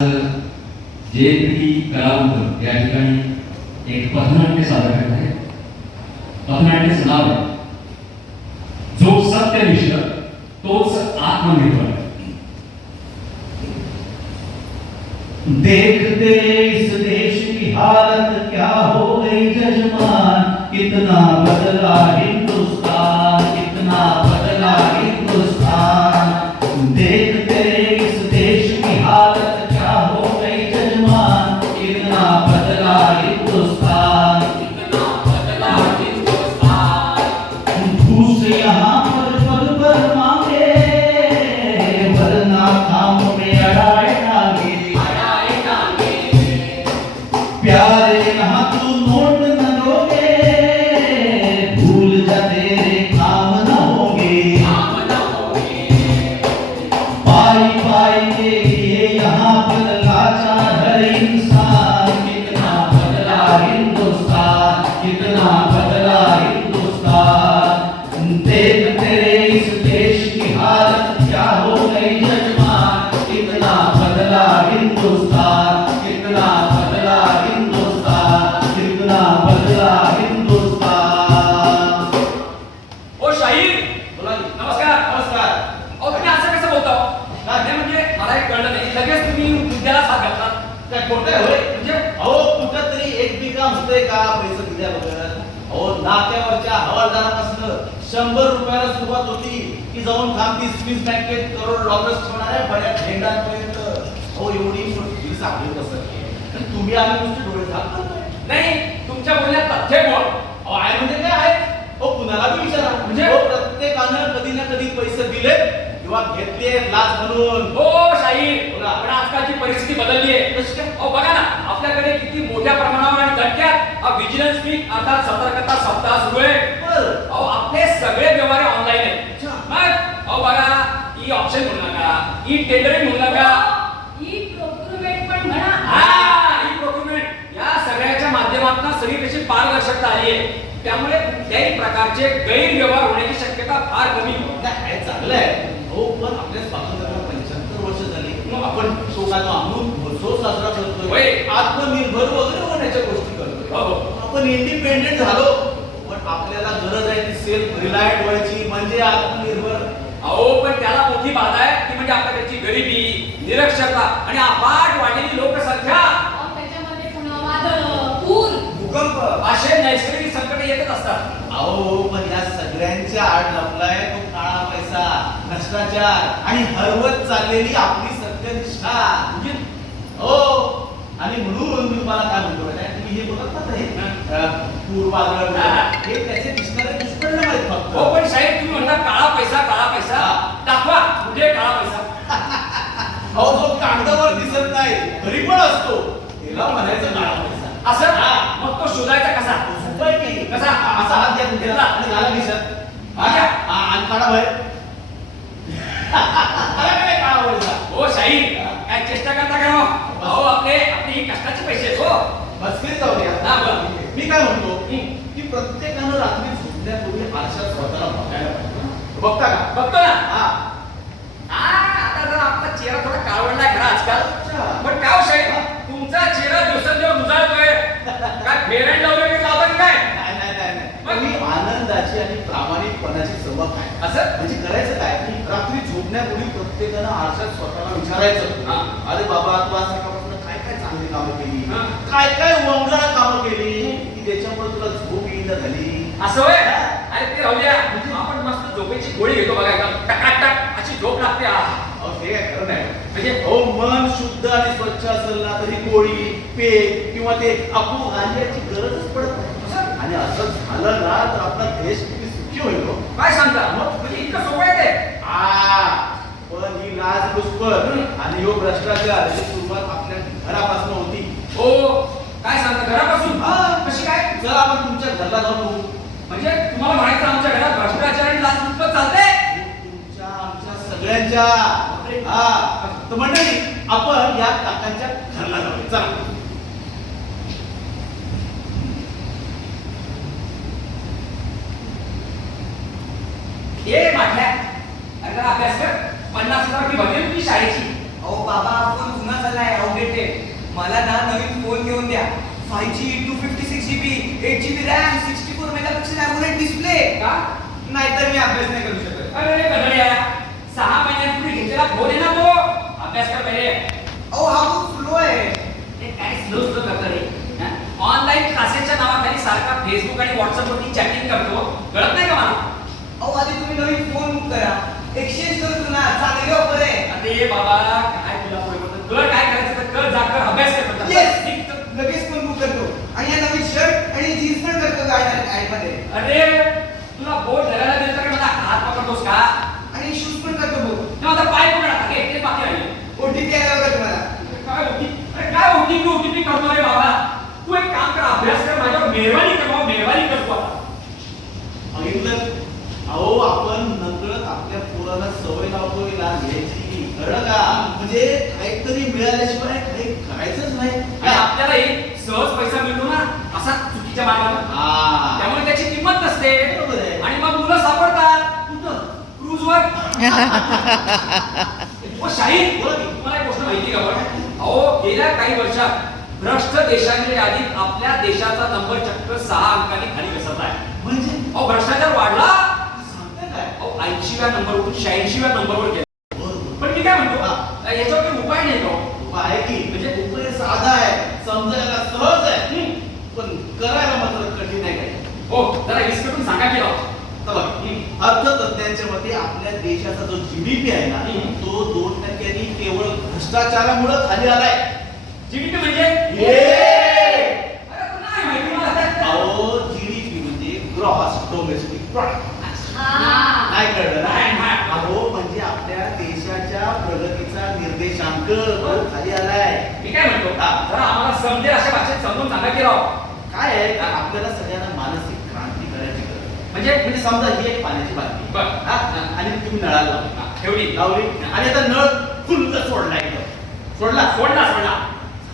JNPT कलावंत या ठिकाणी एक पथनाट्य सादर करत आहे. पथनाट्याचं नाव आहे जो सत्यनिष्ठ तोच आत्मनिर्भर. देखते इस देश की हालत क्या हो गई जजमान, कितना बदला हिंदुस्तान, कितना बदला हिंदुस्तान. देखते इस देश की हालत क्या हो गई जजमान, कितना बदला हिंदुस्तान, कितना बदला हिंदुस्तान. घूस यहाँ पर पल भर मांगे, वरना काम में अड़ाए टांगे. प्यारे यहाँ तू नोट न लोगे, भूल जा तेरे काम न होंगे. पाई पाई के लिए यहाँ बदला हर इंसान, कितना बदला हिंदुस्तान, कितना बदला हिंदुस्तान. देख तेरे इस देश की हालत क्या हो गई जजमान, कितना बदला हिंदुस्तान, कितना बदला हिंदुस्तान, कितना बदला हिंदुस्तान. ओ शाहीर, बोला की. नमस्कार. नमस्कार. अहो तुम्ही असं कसं बोलता? नाही म्हणजे मला एक कळलं नाही. लगेच तुम्ही मुद्द्याला साथ घातला. काय खोटं आहे होय? म्हणजे अहो कुठं तरी एक बी काम होतंय का पैसे दिल्याबद्दल? अहो नाक्यावरच्या हवालदारापासून 100 रुपयाला सुरुवात होती की जाऊन खामती स्विस बँकेत करोड डॉलर्स ठेवणाऱ्या बड्या झेंडांपर्यंत. अहो एवढी मोठी साखळी पसरली आणि तुम्ही आम्ही नुसते डोळे झाक करतोय. नाही, तुमच्या बोलण्यात तथ्य बोल. अहो आहे म्हणजे काय आहे? अहो कुणाला बी विचारा. म्हणजे? अहो, प्रत्येकानं कधी ना कधी पैसे दिले किंवा घेतले लाच म्हणून. हो शाहीर, बोला. पण आजकालची परिस्थिती बदलली आहे. कशी काय? अहो बघा ना, आपल्याकडे किती मोठ्या प्रमाणावर आणि धक्क्यात विजिलन्स वीक अर्थात सतर्कता सप्ताह सुरू आहे. बरं. अहो आपले सगळे व्यवहार ऑनलाईन आहेत. अच्छा. मग अहो बघा, ई ऑप्शन म्हणू नका, ई टेंडरिंग म्हणू नका, ई प्रोक्युरमेंट पण म्हणा. ई प्रोक्युरमेंट या सगळ्याच्या माध्यमातून सगळी कशी पारदर्शकता आली आहे. त्यामुळे कुठल्याही प्रकारचे गैरव्यवहार होण्याची शक्यता फार कमी आहे. नाही, हे चांगलं आहे. हो पण आपल्या स्वातंत्र्याला 75 वर्ष झाली. मग आपण शोकाचा अमृत महोत्सव साजरा करतोय. होय. आत्मनिर्भर वगैरे होण्याच्या गोष्टी करतोय. हो. आपण इंडिपेंडेंट झालो, पण आपल्याला गरज आहे ती सेल्फ रिलायंट व्हायची, म्हणजे आत्मनिर्भर. अहो पण त्याला मोठी बाधा आहे ती म्हणजे आपल्याकडची गरिबी, निरक्षरता आणि अफाट वाढलेली लोकसंख्या. अहो, त्याच्यामध्ये पुन्हा वादळ, पूर. भूकंप. असे नैसर्गिक संकट येतच असतात. अहो पण या सगळ्यांच्या आड लपलाय तो काळा पैसा, भ्रष्टाचार आणि हरवत चाललेली आपली सत्यनिष्ठा. म्हणजे हो आणि म्हणून मी तुम्हाला काय म्हणतो माहिती आहे? तुम्ही हे बघत ना हे पूर वादळ हे त्याचे दिसणारे दुष्परिणाम आहेत फक्त. हो पण साहेब तुम्ही म्हणता काळा पैसा, काळा पैसा. दाखवा कुठे काळा पैसा. अहो जो कागदावर दिसत नाही तरी पण असतो त्याला म्हणायचं काळा पैसा. असं मग तो शोधायचा कसा? उपाय की कसा? असा हात द्या कुठेला आणि घाला खिशात. आणि काढा बाहेर. आला का नाही काळा पैसा? हो शाहीर, काय चेष्टा करता का मग? अहो आपले ही कष्टाचे पैसे आहेत. हो मस्करी जाऊ द्या. हा, बरं. मी काय म्हणतो की प्रत्येकानं रात्री झोपण्यापूर्वी आरशात स्वतःला बघायला पाहिजे. बघता का? बघतो ना. हा. आता जरा आपला चेहरा थोडा काळवंडला खरा आजकाल. अच्छा. पण काय हो साहेब, तुमचा चेहरा दिवसेंदिवस उजाळतोय. काय फेर अँड लव्हली वगैरे लावता की काय? नाही नाही नाही नाही. मी आनंदाची आणि प्रामाणिकपणाची सवय आहे. असं म्हणजे करायचं काय? रात्री झोपण्यापूर्वी प्रत्येकानं आरशात स्वतःला विचारायचं, हा. अरे बाबा तू आज सकाळपासून काय काय चांगली कामं केली, हा. काय काय वंगळा कामं केली की त्याच्यामुळे तुला झोप येईना झाली. असं होय? अरे ते राहू द्या. आपण मस्त झोपेची गोळी घेतो बघा, एकदम टकाटक अशी झोप लागते. अहो, ते काय खरं नाही. म्हणजे हो मन शुद्ध आणि स्वच्छ असेल ना तरी गोळी पेट किंवा ते अपूर घालण्याची गरजच पडत नाही. आणि असं झालं ना तर आपला देश किती सुखी होईल हो. काय सांगता? मग म्हणजे इतकं सोपं आहे ते? पण ही लाचलुचपत आणि ह्यो भ्रष्टाचार याची सुरुवात आपल्या घरापासून होती. हो काय सांगता? घरापासून? हा. कशी काय? चला आपण तुमच्या घरला जाऊन बघू. म्हणजे तुम्हाला म्हणायचं आमच्या घरात भ्रष्टाचार आणि लाचलुचपत चालते? तुमच्या आमच्या सगळ्यांच्या. हा तर मंडळी आपण या काकांच्या घरला जाऊ. चला. ये माझ्या अरे जरा अभ्यास कर. 50,000 फी भरली होती शाळेची. अहो बाबा आपण जुना झालाय आउटडेटेड. मला ना नवीन फोन घेऊन द्या. 5G 256GB 8GB RAM 64 megapixel AMOLED display. का? नाहीतर मी अभ्यास नाही करू शकत. अरे गधड्या, 6 महिन्यांपूर्वी घेतलेला फोन आहे ना तो. अभ्यास कर पहिले. अहो हा खूप स्लो आहे. हे काय स्लो स्लो करतो रे? ऑनलाईन क्लासेसच्या नावाखाली सारखा फेसबुक आणि व्हॉट्सअपवरती चॅटिंग करतो. कळत नाही का मला? अहो आधी तुम्ही नवीन फोन बुक करा. एक्सचेंज करतो ना, चांगली ऑफर आहे. अरे बाबा, काय तुला पुढे बोलतो? कर काय करायचं तर कर, जा कर, अभ्यास कर म्हणतात. येस, ठीक तर. लगेच फोन बुक करतो. आणि या नवीन शर्ट आणि जीन्स पण करतो ऍड मध्ये. अरे तुला बोट धरायला दिलं तर मला हात पकडतोस का? आणि शूज पण करतो बुक. तेव्हा आता पाय पकडा घे, ते बाकी राहिले. OTP आला बघा तुम्हाला. काय ओटीपी करतो रे बाबा? तू एक काम कर, अभ्यास कर, माझ्यावर मेहरबानी कर बाबा, मेहरबानी कर तू आता. बघितलं? अहो आपण नकळत आपल्या पोराला सवय लावतोय लाच घ्यायची. कळलं का? म्हणजे काहीतरी मिळाल्याशिवाय काही करायचंच नाही. आणि आपल्याला एक सहज पैसा मिळतो ना असा चुकीच्या मार्गाने, हा. त्यामुळे त्याची किंमत नसते. बरोबर आहे. आणि मग मुलं सापडतात कुठं? क्रूजवर. ओ शाहीर, बोला की. तुम्हाला एक गोष्ट माहिती का पण? अहो गेल्या काही वर्षात भ्रष्ट देशांच्या यादीत आपल्या देशाचा नंबर चक्क 6 अंकांनी खाली घसरला आहे. म्हणजे अहो भ्रष्टाचार वाढला. सांगताय काय? अहो 80व्या नंबरवरून 86व्या नंबरवर गेला. बरोबर. पण मी काय म्हणतो, हा. याच्यावर काही उपाय नाही का? उपाय आहे की म्हणजे उपाय साधा आहे, समजायला सहज आहे, पण करायला मात्र कठीण आहे काय. हो, जरा विस्कटून सांगा की राव. तर बघ, अर्थतज्ञांच्या मते आपल्या देशाचा जो GDP आहे ना तो 2% केवळ भ्रष्टाचारामुळे खाली आलाय. जीडीपी म्हणजे? ये! अरे तुला नाही माहिती मला. अहो GDP म्हणजे ग्रॉस डोमेस्टिक प्रॉडक्ट. हा. नाही कळलं नाही, ना? नाही. अहो म्हणजे आपल्या देशाच्या प्रगतीचा निर्देशांक तो खाली आलाय. मी काय म्हणतो, हा. जरा आम्हाला समजेल अशा भाषेत समजून सांगा की राव. काय आहे का आपल्याला सगळ्यांना मानसिक क्रांती करायची गरज आहे. म्हणजे म्हणजे समजा ही एक पाण्याची बाटली बरं. हा? आणि तुम्ही नळाला लावली. हा, ठेवली. लावली आणि आता नळ फुल सोडला एकदम. सोडला सोडला.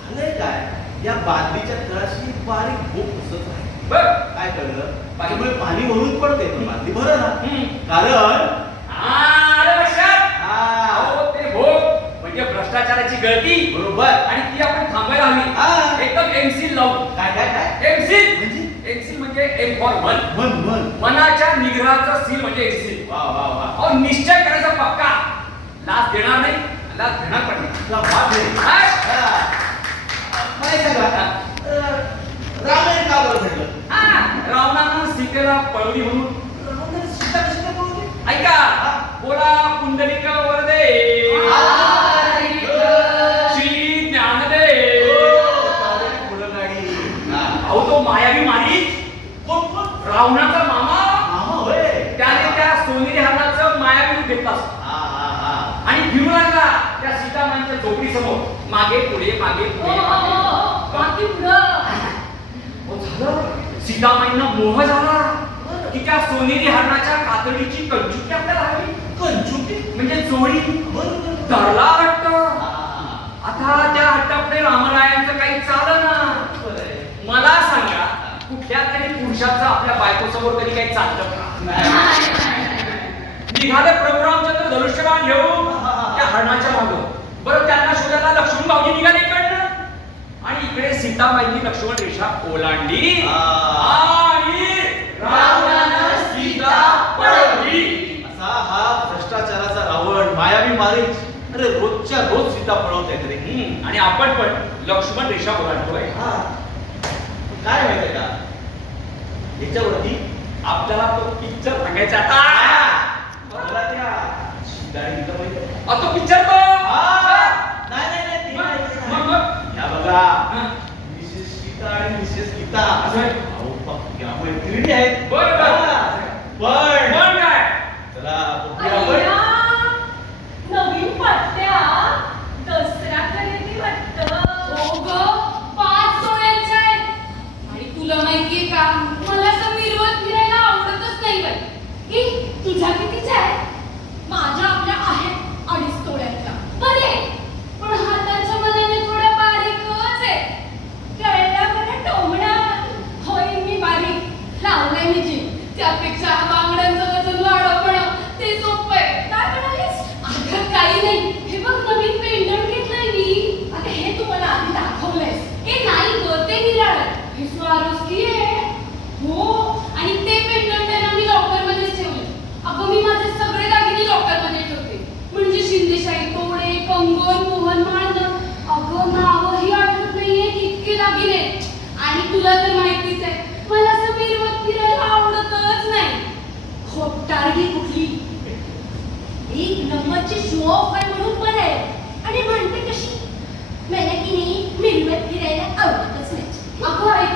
झालंय काय, या बादलीच्या तळाशी बारीक भूक घुसत आहे. बर. काय कळलं? त्यामुळे पाणी वरून पडते पण बादली भरत ना. हम्म. कारण आलं लक्षात? हा, अहो ते भोग म्हणजे भ्रष्टाचाराची गळती, बरोबर. आणि ती आपण थांबायला हवी. हा. एकदम एमसील लावून. काय काय काय एमसील म्हणजे एमसील म्हणजे एम फॉर मन. मन. मनाच्या निग्रहाचा सील म्हणजे एमसील. वा वा वा. अहो निश्चय करायचा पक्का. लाच देणार नाही, लाच घेणार पण नाही. तुला बाप आहे. काय? हा. मला एक सांगा, रामायण का बरं घडलं? रावणानं सीतेला पळवली म्हणून. रावणाने सीता कशी काय पळवली? ऐका, बोला पुंडलिक वरदे श्री ज्ञानदेव. पुढं गाडी. हा. अहो तो मायावी मारीच, कोण? रावणाचा मामा, मामा होय. त्याने त्या सोनेरी हरणाचं मायावी रूप घेतला हा हा हा. आणि फिरू लागला त्या सीतामांच्या झोपडी समोर. मागे पुढे मागे ओ, पुढे ओ, मागे. ओ, ओ, बाकी पुढं. हो, झालं. सीतामाईंना मोह झाला की त्या सोनेरी हरणाच्या कातडीची कंचुकी आपल्याला हवी. कंचुकी? म्हणजे चोरी. बरोबर. धरला हट्ट. हा. आता त्या हट्टापुढे रामरायांचं काही चालना. बरं आहे. मला सांगा, कुठल्या तरी पुरुषाचं आपल्या बायकोसमोर कधी काही चालतं का? नाही. निघाले प्रभू रामचंद्र धनुष्यबाण घेऊन त्या हरणाच्या मागं. बरं, त्यांना शोधायला लक्ष्मण भाऊजी निघाले इकडनं, आणि इकडे सीतामाईंनी लक्ष्मण रेषा ओलांडली आणि रावणानं सीता पळवली. असा हा भ्रष्टाचाराचा रावण, मायावी मारीच. अरे रोजच्या रोज सीता पळवते तरी. आणि आपण पण लक्ष्मण रेषा ओलांडतोय. हा. काय माहितीये का, याच्यावरती आपल्याला तो पिक्चर सांगायचा आता. मला त्या शिदाळीला माहिती आहे. तो पिक्चर तो. नाही नाही नाही, ती नाही, ती मग नाही. या बघा, मिसेस सीता आणि मिसेस गीता. असं आहे? अहो, पक्क्या मैत्रिणी आहेत. बरं, बरं. पण पण काय? चला बघूया आपण. अय्या, नवीन पट्ट्या दसरा खरेदी वाटतं. हो ग, 5 तोळ्यांच्या आहेत. आणि तुला माहितीये का, मला असं मिरवत फिरायला आवडतच नाही बाई. तुझ्या कितीच्या आहेत? माझ्या आपल्या आहेत 2.5 तोळ्यांच्या. बरे, पण हाताच्या मनाने थोड्या बारीकच आहे. कळल्या बरं टोमणा. होय मी बारीक, लावलंय मी जीव.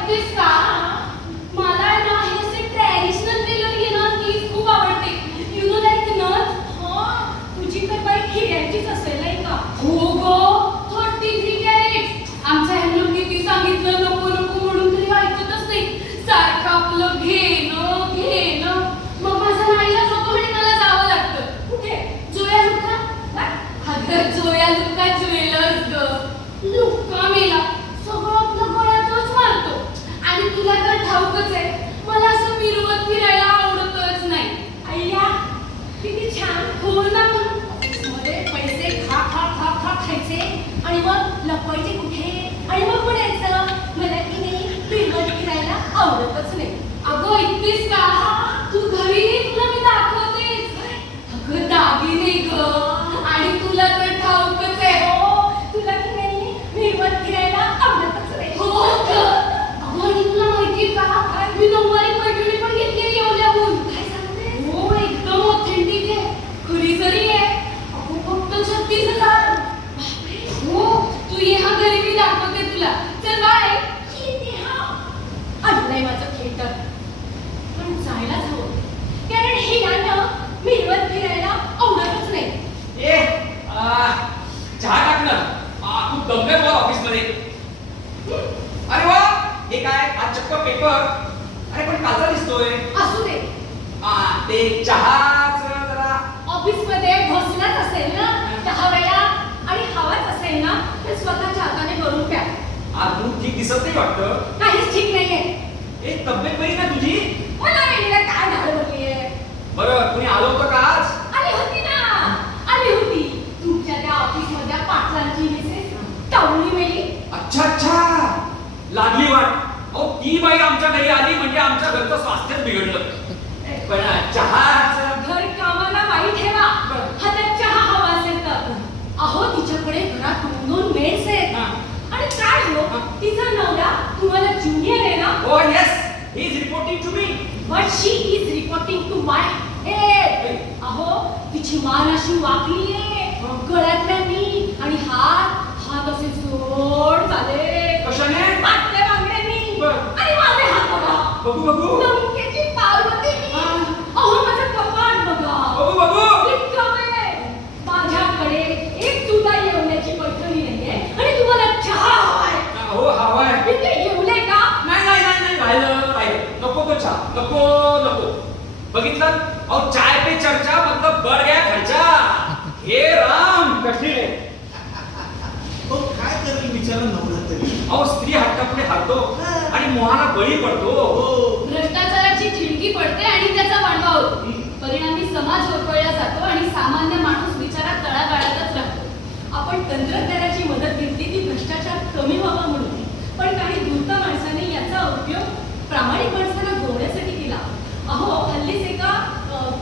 ऐकतेस का? मला ना हे असे ट्रॅडिशनल थ्रिलर घे ना ती खूप आवडते. यु नो लाईक नथ. तुझी तर बाई हिऱ्यांचीच असेल नाही का? हो ग, 33 कॅरेट. आमच्या ह्यांना किती सांगितलं नको नको म्हणून तरी ऐकतच नाही. सारखं आपलं घेणं घेणं. मग माझा नाईलाज होतो आणि मला जावं लागतं. कुठे? जोया लुक्का? अगं जोया लुक्का ज्वेलर्स ग. लुक्का मेला. सगळं आपलं गळ्यातच मारतो. आणि तुला तर ठाऊकच आहे, मला असं मिरवत फिरायला आवडतच नाही. अय्या, किती छान. हो ना. मध्ये पैसे खा खा खा खा खायचे आणि मग लपवायचे कुठे आणि मग म्हणायचं मला की नाही फिरवत फिरायला आवडतच नाही. अगं ऐकतेस का? तू घरी ये, तुला मी दाखवतेच. अगं दागिने ग. आणि तुला तर ठाऊकच आहे हो, तुला की नाही फिरवत फिरायला आवडतच नाही. हो ग. अगं आणि तुला माहितीये का, मी नऊवारी पैठणी पण घेतली येवल्याहून. काय सांगते? हो, एकदम ऑथेंटिक आहे. खरी जरी आहे. अगं फक्त 36,000. हो, तू ये हा घरी, मी दाखवते तुला. चल बाय. आणलंय माझं थिएटर, पण जायलाच हवं, कारण हे गाणं मिरवत फिरायला आवडतच नाही. ए चहा टाक ना. खूप दमले मला ऑफिस मध्ये. अरे वा, हे काय आज चक्क पेपर. अरे पण काचा दिसतोय. असू दे, ते चहाच जरा ऑफिसमध्ये बसलाच असेल ना दहा वेळा आणि हवाच असेल ना तर स्वतःच्या हाताने करून प्या. आज तू ठीक दिसत नाही वाटतं. काहीच ठीक नाहीये. एक तब्येत बरी ना तुझी? मला वेगळं काय धाड बोललीये. बरं, कुणी आलं होतं का आज? आली होती ना, आली होती. तुमच्या त्या ऑफिसमधल्या पाटलांची मिसेस टावली मेली. अच्छा अच्छा, लागली वाट. अहो ती बाई आमच्या घरी आली म्हणजे आमच्या घरचं स्वास्थ्यच बिघडलं. पण चहाच घर कामाला वाईट ठेवा. हातात चहा हवा असेल तर. अहो तिच्याकडे घरात 2 मेड्स आहेत. आणि काय हो, तिचा नवरा तुम्हाला ज्युनियर आहे ना? Oh yes, he is reporting to me. But she is reporting to my head. अहो तिची मान अशी वाकली आहे, गळ्यातल्यानी आणि हात असे जोड झाले. कशाने? पाटल्या बांगड्यांनी. बरं. आणि माझे हात बघा. बघू बघू. नमकेची पार्वती. अहो माझं कपाट बघा. बघू बघू. रिकामे आहे. माझ्याकडे एक सुद्धा येवल्याची पैठणी नाहीये आणि तुम्हाला चहा हवाय. हो हवाय. इथे येवले का? नाही नाही नाही नाही, राहिलं राहिलं. नको तो चहा, नको नको. बघितलं? अहो चाय पे चर्चा मतलब बढ़ गया खर्चा. हे राम कठीण आहे. तो काय करेल बिचारा नवरा तरी. अहो स्त्री हट्टापुढे हरतो आणि मोहाना बळी पडतो. हो. भ्रष्टाचाराची खिडकी पडते आणि त्याचा वाढवा होतो. परिणामी समाज होरपळला जातो आणि सामान्य माणूस बिचारा तळागाळातच राहतो. आपण तंत्रज्ञानाची मदत घेतली ती भ्रष्टाचार कमी व्हावा म्हणून, पण काही धूर्त माणसाने याचा उपयोग प्रामाणिक माणसांना गोवण्यासाठी केला. अहो हल्लीच एका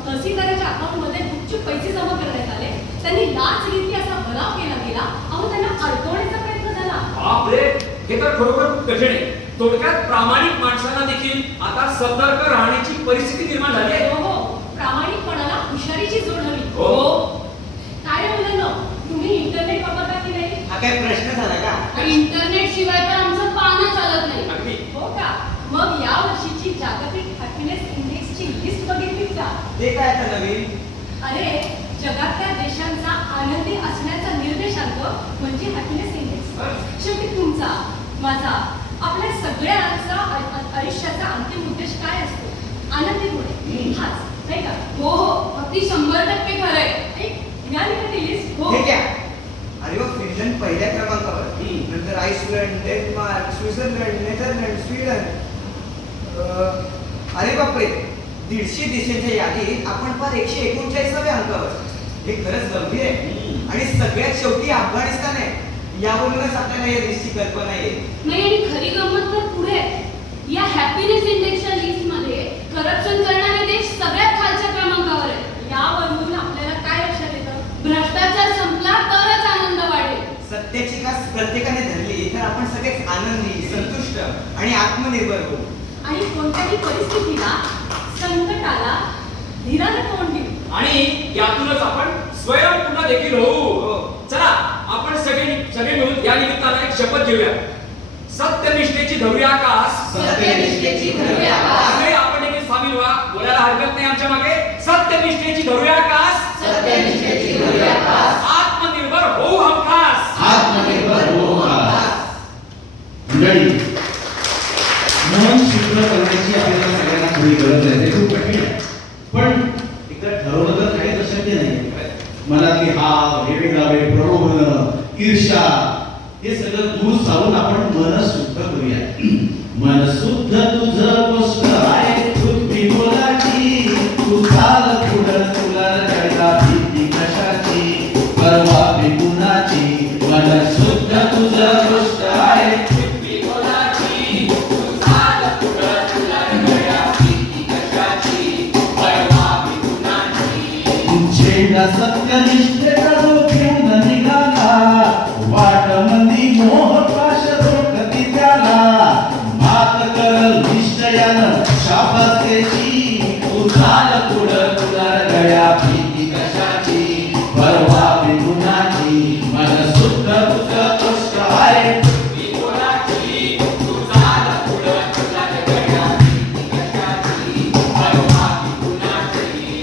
तहसीलदाराच्या अकाउंटमध्ये गुपचूप पैसे जमा करण्यात आले. त्यांनी लाच रीती असा भराव केला गेला. अहो त्यांना अडकवण्याचा प्रयत्न झाला. बापरे, हे तर खरोखर खूप कठीण आहे. थोडक्यात प्रामाणिक माणसांना देखील आता सतर्क राहण्याची परिस्थिती निर्माण झाली आहे. हो हो, प्रामाणिकपणाला हुशारीची जोड हवी. हो. काय मुलांनो, तुम्ही इंटरनेट वापरता की नाही? हा काय प्रश्न झाला का? इंटरनेट शिवाय तर आमचं पानं चालत नाही. अगदी. हो का? मग या वर्षीची जागतिक हॅपीनेस इंडेक्सची लिस्ट बघितली का? ते काय आता नवीन? अरे जगातल्या देशांचा आनंदी असण्याचा निर्देशांक म्हणजे हॅपीनेस इंडेक्स. शेवटी तुमचा, माझा, आपल्या सगळ्यांचा आयुष्याचा अंतिम उद्देश काय असतो? आनंदी होणे, हाच नाही का? हो हो, अगदी 100% खरंय. मिळाली का ती लिस्ट? हो. हे घ्या. अरे वा, फिनलंड पहिल्या क्रमांकावर. नंतर Iceland, Denmark, Switzerland, Netherland, Sweden. अरे बापरे, 150 देशांच्या यादीत आपण फार 139व्या अंकावर. हे खरंच गंभीर आहे. आणि सगळ्यात शेवटी अफगाणिस्तान आहे. यावरूनच आपल्याला या लिस्टची कल्पना येईल. नाही, आणि खरी गंमत तर पुढे आहे. या हॅपीनेस इंडेक्सच्या लिस्ट मध्ये करप्शन करणारे देश सगळ्यात खालच्या क्रमांकावर आहेत. यावरून आपल्याला काय लक्षात येतं? भ्रष्टाचार संपला तरच आनंद वाढेल. सत्याची कास प्रत्येकाने धरली तर आपण सगळेच आनंदी, संतुष्ट आणि आत्मनिर्भर होऊ. आणि कोणत्याही परिस्थितीला, संकटाला धीराने तोंड देऊ. आणि यातूनच आपण स्वयंपूर्ण देखील होऊ. चला आपण सगळे मिळून या निमित्तानं एक शपथ घेऊया. सत्यनिष्ठेची धरूया कास. सत्यनिष्ठेची धरूया कास. सगळे आपण देखील सामील व्हा, बोलायला हरकत नाही आमच्या मागे. सत्यनिष्ठेची धरूया कास. सत्यनिष्ठेची धरूया कास. आत्मनिर्भर होऊ हमखास. आत्मनिर्भर हो मंडळी, मन शुद्ध करण्याची आपल्याला सगळ्यांना थोडी गरज आहे. ते खूप कठीण आहे, पण एकदा ठरवलं तर काही तर शक्य नाही. मनातली हाव, हेवेदावे, प्रलोभन, ईर्ष्या हे सगळं दूर सारून आपण मन शुद्ध करूया. मन शुद्ध तुझं गोष्ट आहे पृथ्वी बोलाची. तू चाल पुढं, तुला जगा भीती कशाची, परवा कुणाची. मन शुद्ध तुझं गोष्ट आहे पृथ्वी बोलाची. तू चाल पुढं, तुला जगा भीती कशाची, परवा कुणाची. झेंडा सत्यनिष्ठेचा जो घेऊन निघाला, वाट मंदी मोह पाश रोखती त्याला. मात कर निश्चयानं शाबस्तेची. तू चाल पुढं, तुला गया भीती कशाची, परवा कुणाची. मन शुद्ध तुझं गोष्ट आहे पृथ्वी बोलाची. तू चाल पुढं, तुला गया भीती कशाची, परवा कुणाची.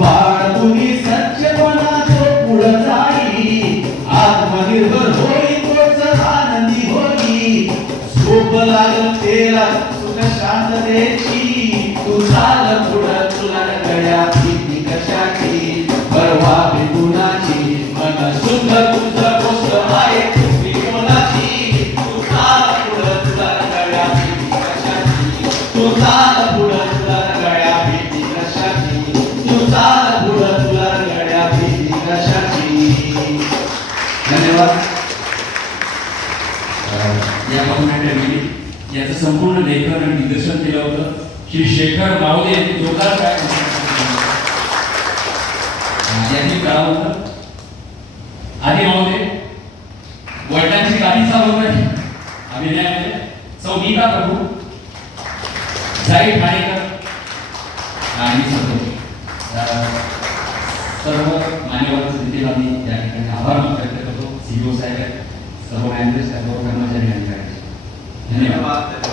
बाळगुनी सच्चेपणा जो पुढं जाई, आत्मनिर्भर होई तोच आनंदी होई. झोप लागल तेला सुख शांततेची. तू चाल पुढं, तुला गया भीती कशाची, परवा कुणाची. मन शुद्ध तुझं गोष्ट आहे पृथ्वी बोलाची. तू चाल पुढं, तुला गया भीती कशाची. तू चाल पुढं, तुला गया भीती कशाची. तू चाल पुढं, तुला गया भीती कशाची. धन्यवाद. या पथनाट्यामध्ये याचं संपूर्ण लेखन आणि दिग्दर्शन केलं होतं श्री शेखर माऊली यांनी. जोरदार काय यांनी कळालं होतं. आधी महोदय वडिलांची गाडी चालवत आहे अभिनयामध्ये. सौ नीता प्रभू, जाई ठाणेकर आणि संतोष. सर्व मान्यवरांचे देखील आम्ही या ठिकाणी आभार व्यक्त करतो. सीईओ साहेब, सर्व मॅनेजर्स, सर्व कर्मचारी आणि धन्यवाद.